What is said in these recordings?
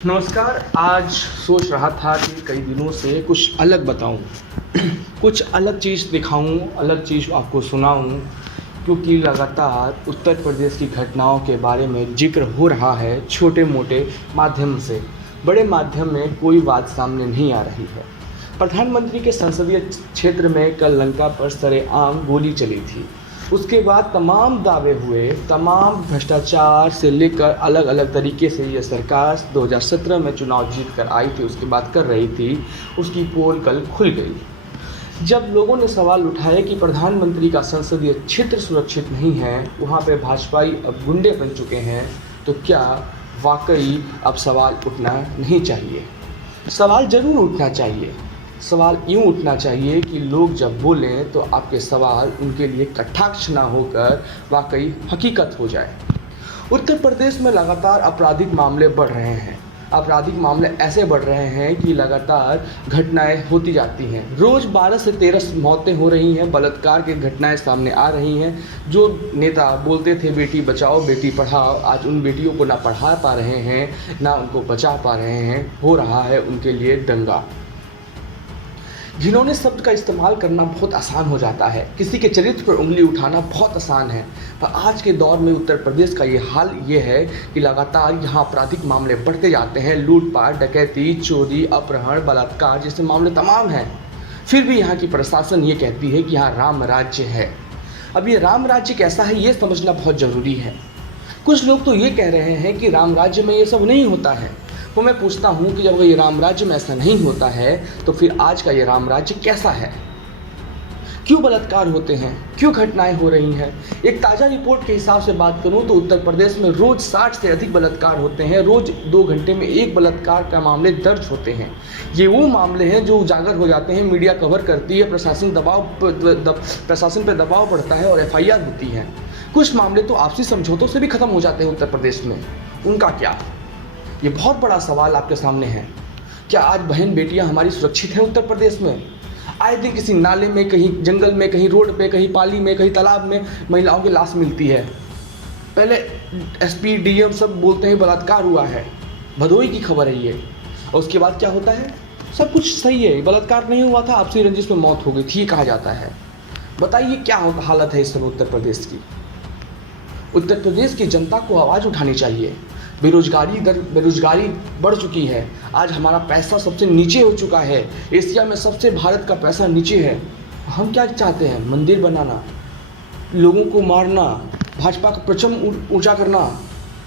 नमस्कार। आज सोच रहा था कि कई दिनों से कुछ अलग बताऊं, कुछ अलग चीज़ दिखाऊं, अलग चीज़ आपको सुनाऊं, क्योंकि लगातार उत्तर प्रदेश की घटनाओं के बारे में जिक्र हो रहा है। छोटे मोटे माध्यम से बड़े माध्यम में कोई बात सामने नहीं आ रही है। प्रधानमंत्री के संसदीय क्षेत्र में कल लंका पर सरेआम गोली चली थी। उसके बाद तमाम दावे हुए, तमाम भ्रष्टाचार से लेकर अलग अलग तरीके से ये सरकार 2017 में चुनाव जीत कर आई थी, उसकी बात कर रही थी, उसकी पोल कल खुल गई। जब लोगों ने सवाल उठाया कि प्रधानमंत्री का संसदीय क्षेत्र सुरक्षित नहीं है, वहाँ पे भाजपाई अब गुंडे बन चुके हैं, तो क्या वाकई अब सवाल उठना नहीं चाहिए? सवाल ज़रूर उठना चाहिए। सवाल यूँ उठना चाहिए कि लोग जब बोलें तो आपके सवाल उनके लिए कटाक्ष ना होकर वाकई हकीकत हो जाए। उत्तर प्रदेश में लगातार आपराधिक मामले बढ़ रहे हैं। आपराधिक मामले ऐसे बढ़ रहे हैं कि लगातार घटनाएं होती जाती हैं। रोज़ 12 से 13 मौतें हो रही हैं, बलात्कार की घटनाएं सामने आ रही हैं। जो नेता बोलते थे बेटी बचाओ बेटी पढ़ाओ, आज उन बेटियों को ना पढ़ा पा रहे हैं, ना उनको बचा पा रहे हैं। हो रहा है उनके लिए दंगा। घिनौने शब्द का इस्तेमाल करना बहुत आसान हो जाता है, किसी के चरित्र पर उंगली उठाना बहुत आसान है, पर आज के दौर में उत्तर प्रदेश का ये हाल ये है कि लगातार यहाँ आपराधिक मामले बढ़ते जाते हैं। लूटपाट, डकैती, चोरी, अपहरण, बलात्कार जैसे मामले तमाम हैं। फिर भी यहाँ की प्रशासन ये कहती है कि यहाँ राम राज्य है। अब ये राम राज्य कैसा है ये समझना बहुत ज़रूरी है। कुछ लोग तो ये कह रहे हैं कि राम राज्य में ये सब नहीं होता है। तो मैं पूछता हूँ कि जब ये राम राज्य में ऐसा नहीं होता है तो फिर आज का ये राम राज्य कैसा है? क्यों बलात्कार होते हैं? क्यों घटनाएं हो रही हैं? एक ताज़ा रिपोर्ट के हिसाब से बात करूं तो उत्तर प्रदेश में रोज़ 60 से अधिक बलात्कार होते हैं। रोज़ 2 घंटे में एक बलात्कार का मामले दर्ज होते हैं। ये वो मामले हैं जो उजागर हो जाते हैं, मीडिया कवर करती है, प्रशासन पर दबाव पड़ता है और FIR होती है। कुछ मामले तो आपसी समझौतों से भी ख़त्म हो जाते हैं उत्तर प्रदेश में। उनका क्या? ये बहुत बड़ा सवाल आपके सामने है। क्या आज बहन बेटियां हमारी सुरक्षित हैं उत्तर प्रदेश में? आए दिन किसी नाले में, कहीं जंगल में, कहीं रोड पे, कहीं पाली में, कहीं तालाब में महिलाओं की लाश मिलती है। पहले SP DM सब बोलते हैं बलात्कार हुआ है, भदोही की खबर है ये, और उसके बाद क्या होता है? सब कुछ सही है, बलात्कार नहीं हुआ था, आपसी रंजिश में मौत हो गई थी, ये कहा जाता है। बताइए क्या हालत है इस समय उत्तर प्रदेश की? उत्तर प्रदेश की जनता को आवाज़ उठानी चाहिए। बेरोजगारी बढ़ चुकी है। आज हमारा पैसा सबसे नीचे हो चुका है। एशिया में सबसे भारत का पैसा नीचे है। हम क्या चाहते हैं? मंदिर बनाना, लोगों को मारना, भाजपा का परचम ऊंचा करना।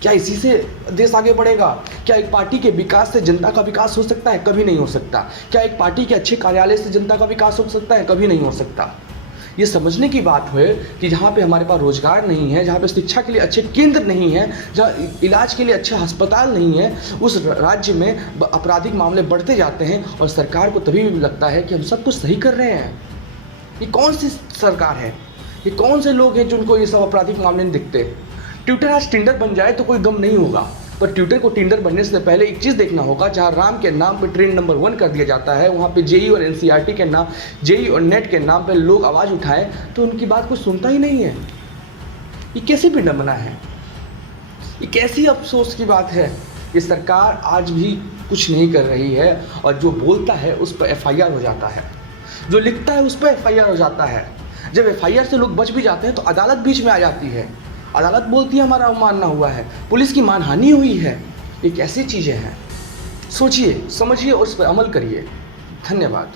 क्या इसी से देश आगे बढ़ेगा? क्या एक पार्टी के विकास से जनता का विकास हो सकता है? कभी नहीं हो सकता। क्या एक पार्टी के अच्छे कार्यालय से जनता का विकास हो सकता है? कभी नहीं हो सकता। ये समझने की बात है कि जहाँ पे हमारे पास रोजगार नहीं है, जहाँ पे शिक्षा के लिए अच्छे केंद्र नहीं है, जहाँ इलाज के लिए अच्छे अस्पताल नहीं है, उस राज्य में आपराधिक मामले बढ़ते जाते हैं और सरकार को तभी भी लगता है कि हम सब कुछ सही कर रहे हैं। ये कौन सी सरकार है? ये कौन से लोग हैं जिनको ये सब आपराधिक मामले नहीं दिखते? ट्विटर आज टिंडर बन जाए तो कोई गम नहीं होगा, पर ट्विटर को टिंडर बनने से पहले एक चीज़ देखना होगा, जहाँ राम के नाम पे ट्रेंड नंबर 1 कर दिया जाता है, वहाँ पे JEE और NCERT के नाम, JEE और नेट के नाम पे लोग आवाज़ उठाएं तो उनकी बात कोई सुनता ही नहीं है। ये कैसी विडंबना है? ये कैसी अफसोस की बात है? ये सरकार आज भी कुछ नहीं कर रही है और जो बोलता है उस पर FIR हो जाता है, जो लिखता है उस पर FIR हो जाता है। जब FIR से लोग बच भी जाते हैं तो अदालत बीच में आ जाती है। अदालत बोलती है हमारा अवमानना हुआ है, पुलिस की मानहानि हुई है। ये कैसी चीज़ें हैं? सोचिए, समझिए और उस पर अमल करिए। धन्यवाद।